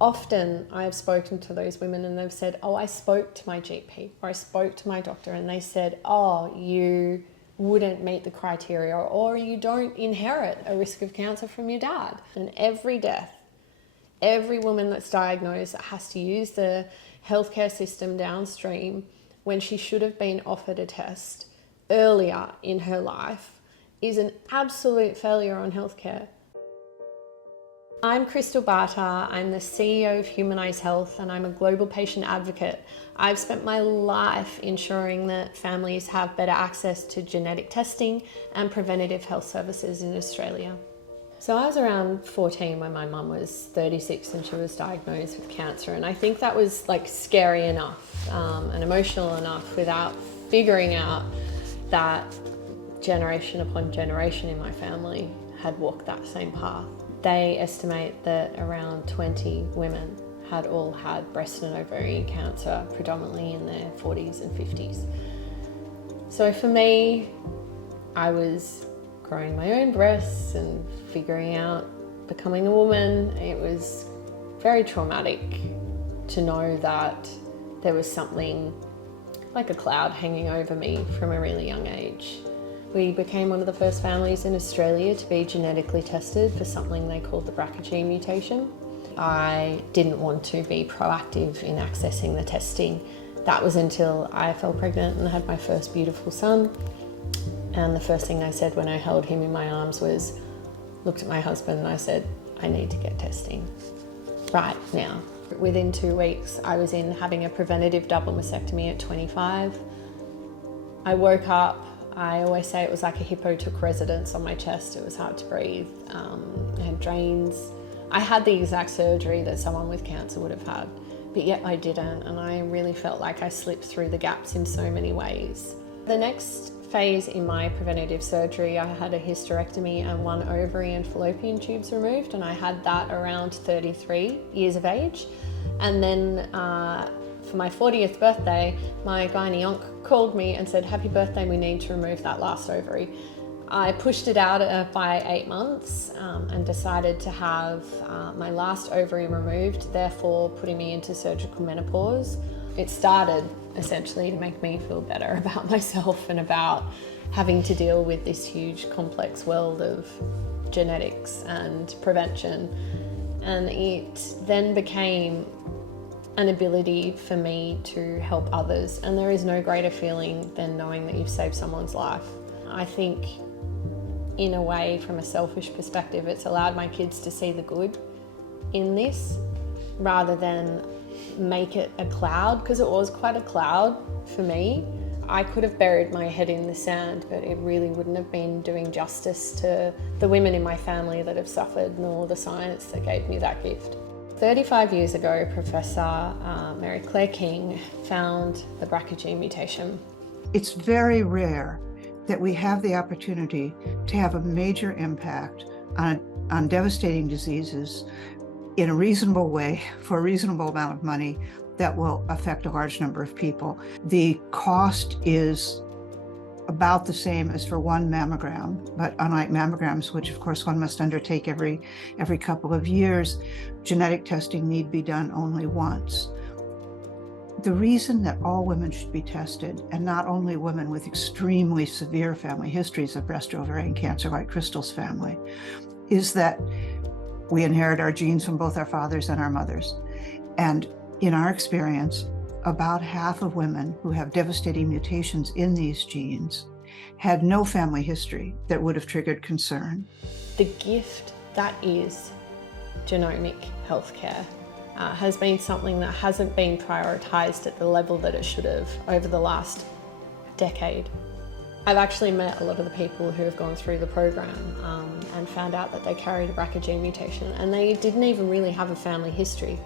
Often I've spoken to those women and they've said, oh, I spoke to my GP or I spoke to my doctor and they said, oh, you wouldn't meet the criteria or you don't inherit a risk of cancer from your dad. And every death, every woman that's diagnosed that has to use the healthcare system downstream when she should have been offered a test earlier in her life is an absolute failure on healthcare. I'm Krystal Barter, I'm the CEO of Humanised Health and I'm a global patient advocate. I've spent my life ensuring that families have better access to genetic testing and preventative health services in Australia. So I was around 14 when my mum was 36 and she was diagnosed with cancer, and I think that was like scary enough and emotional enough without figuring out that generation upon generation in my family had walked that same path. They estimate that around 20 women had all had breast and ovarian cancer, predominantly in their 40s and 50s. So for me, I was growing my own breasts and figuring out becoming a woman. It was very traumatic to know that there was something like a cloud hanging over me from a really young age. We became one of the first families in Australia to be genetically tested for something they called the BRCA1 mutation. I didn't want to be proactive in accessing the testing. That was until I fell pregnant and had my first beautiful son. And the first thing I said when I held him in my arms was, looked at my husband and I said, I need to get testing right now. Within 2 weeks, I was in having a preventative double mastectomy at 25. I woke up. I always say it was like a hippo took residence on my chest. It was hard to breathe. I had drains. I had the exact surgery that someone with cancer would have had, but yet I didn't, and I really felt like I slipped through the gaps in so many ways. The next phase in my preventative surgery, I had a hysterectomy and 1 ovary and fallopian tubes removed, and I had that around 33 years of age. And then for my 40th birthday, my gynae-onc called me and said, happy birthday, we need to remove that last ovary. I pushed it out by 8 months and decided to have my last ovary removed, therefore putting me into surgical menopause. It started essentially to make me feel better about myself and about having to deal with this huge complex world of genetics and prevention. And it then became an ability for me to help others. And there is no greater feeling than knowing that you've saved someone's life. I think in a way, from a selfish perspective, it's allowed my kids to see the good in this rather than make it a cloud, because it was quite a cloud for me. I could have buried my head in the sand, but it really wouldn't have been doing justice to the women in my family that have suffered, nor the science that gave me that gift. 35 years ago, Professor Mary Claire King found the BRCA1 mutation. It's very rare that we have the opportunity to have a major impact on devastating diseases in a reasonable way for a reasonable amount of money that will affect a large number of people. The cost is about the same as for 1 mammogram, but unlike mammograms, which of course one must undertake every couple of years, genetic testing need be done only once. The reason that all women should be tested, and not only women with extremely severe family histories of breast or ovarian cancer like Krystal's family, is that we inherit our genes from both our fathers and our mothers. And in our experience, about half of women who have devastating mutations in these genes had no family history that would have triggered concern. The gift that is genomic healthcare has been something that hasn't been prioritised at the level that it should have over the last decade. I've actually met a lot of the people who have gone through the program and found out that they carried a BRCA1 mutation and they didn't even really have a family history.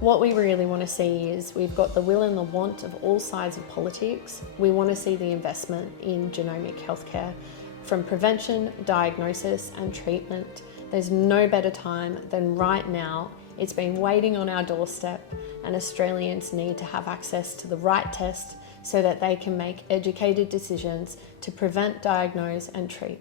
What we really want to see is we've got the will and the want of all sides of politics. We want to see the investment in genomic healthcare, from prevention, diagnosis and treatment. There's no better time than right now. It's been waiting on our doorstep, and Australians need to have access to the right test so that they can make educated decisions to prevent, diagnose and treat.